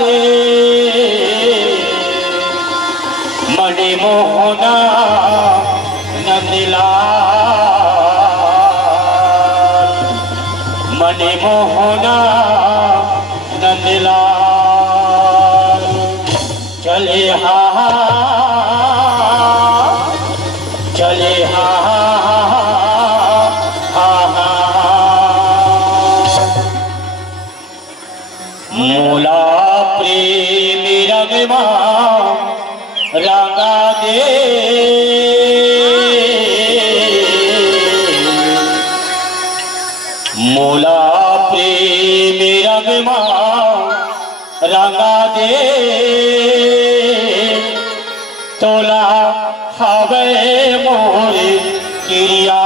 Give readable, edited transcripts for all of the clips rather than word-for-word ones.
रे मणि मोहना नंदलाल मणि मोहना नंदलाल चले हा चले हा मोला प्रेमी रंगमा रंगा दे मोला प्रेमी रंगमा रंगा दे तोला हवे मोर क्रिया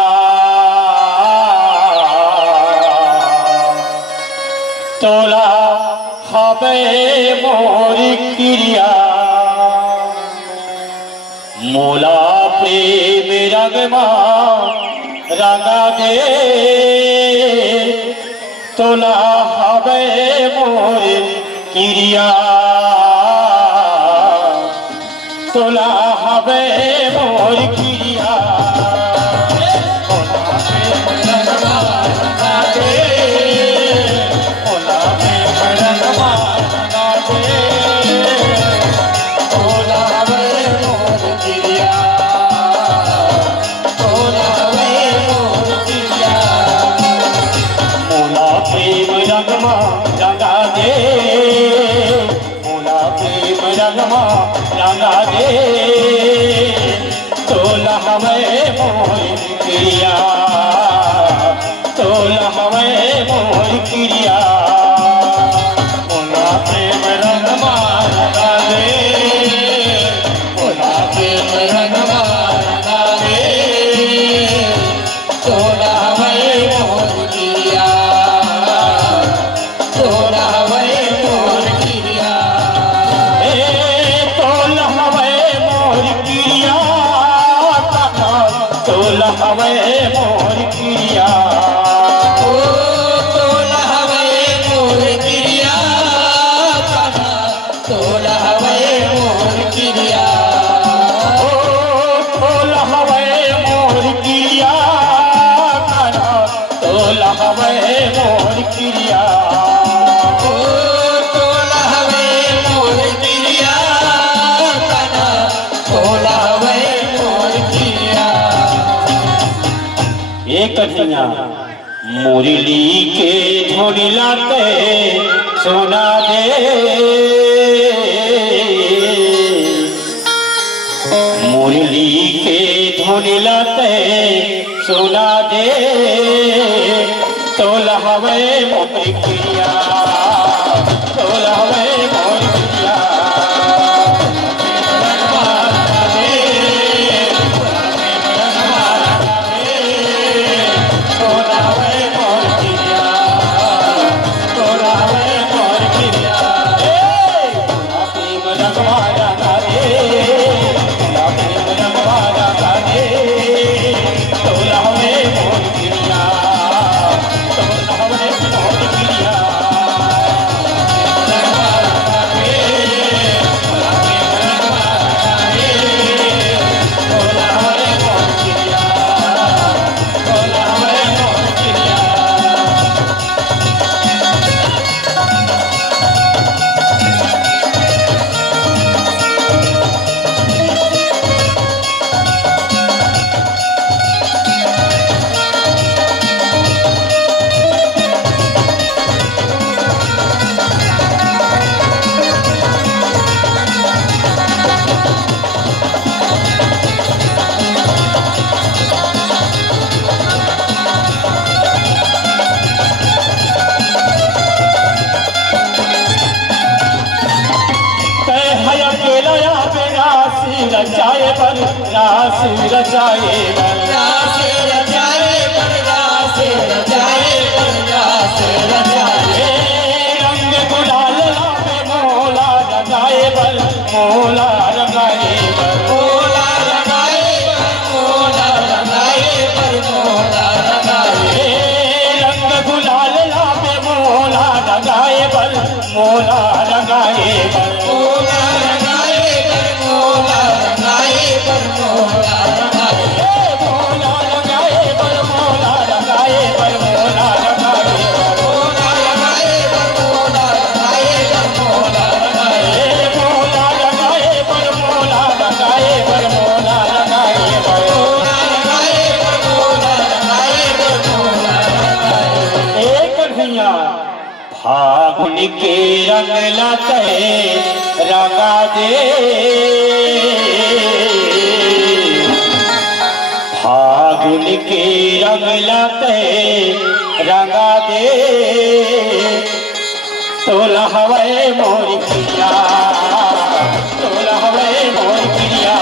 तोला हवे मोर क्रिया मोला प्रेम रंगमा रंगा दे तोला हवे मोर क्रिया तोला हवे मोर क्रिया रंगा दे मोला प्रेम रंगमा रंगा दे तोला हमें मोर क्रिया तोला हमें मोर क्रिया मोला प्रेम रंगमा रंगा दे मोला प्रेम रंगमा रंगा दे तोला हमें मोर क्रिया हवे मोर क्रिया ओ तोला हवे मोर क्रिया तोला हवे मोर क्रिया ओ तोला हवे मोर क्रिया तोला हवे मोर क्रिया ओ तोला हवे मोर क्रिया तोला हवे मोर क्रिया एक कन्हैया मुरली के धुन लाते सुना दे मुरली के धुन लाते सुना दे तोला हवे मोर क्रिया तोला हवे मोर क्रिया रचाए पर रास रचाए रास रचाए पर रास रचाए पर रास रचाए रंग गुलाल पे मोला रंगाए पर मोला रंगाए पर मोला रंगाए पर मोला रंगाए पर मोला रंगाए रंग गुलाल पे मोला रंगाए पर मोला रंगाए के रंग लाते रंगा दे, फागुन के रंग लाते रंगा दे, तोला हवे मोर पिया, तोला हवे मोर पिया,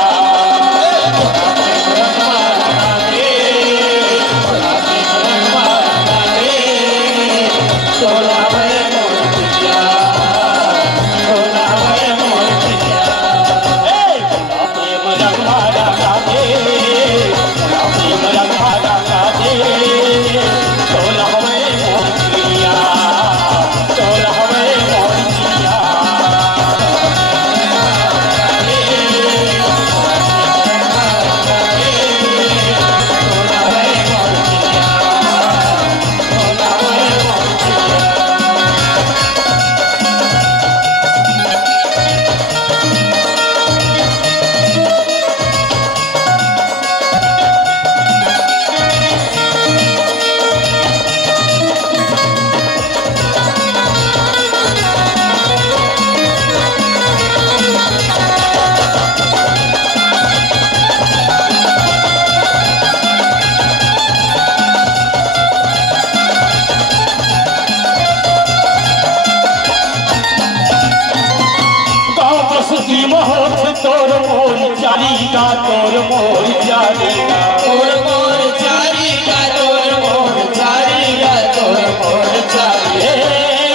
तोर मोर चालीका, तोर मोर चालीका, तोर मोर चालीका, तोर मोर चालीका, तोर मोर चालीका।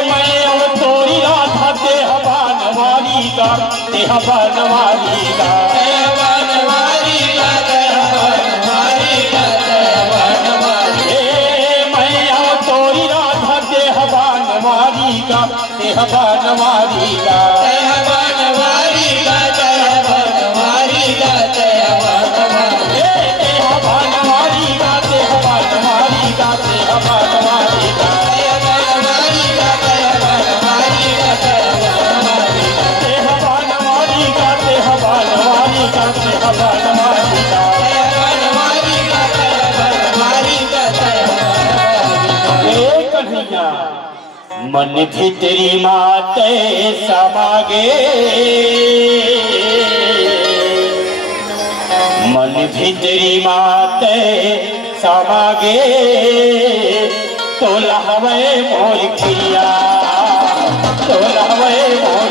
मैं अब तोरी राधा देह बनवारीगा, देह बनवारीगा, देह बनवारीगा, देह बनवारीगा, देह बनवारीगा। मैं अब तोरी राधा देह बनवारीगा, देह बनवारीगा, देह बनवारीगा, देह बनवारीगा, देह बनवारीगा। देह बनवारीगा, देह बनवारीगा, देह बनवारीगा, देह बनवारीगा, देह बनवारीगा, देह बनवारीगा। देह बनवारीगा, देह बनवारीगा, देह बनवारीगा। देह बनवारीगा, देह बनवारीगा, देह बनवारीगा। ए कन्हैया मन भितरी माते समागे, मन भितरी माते समागे, तोला हवे मोर पिया, तोला हवे मोर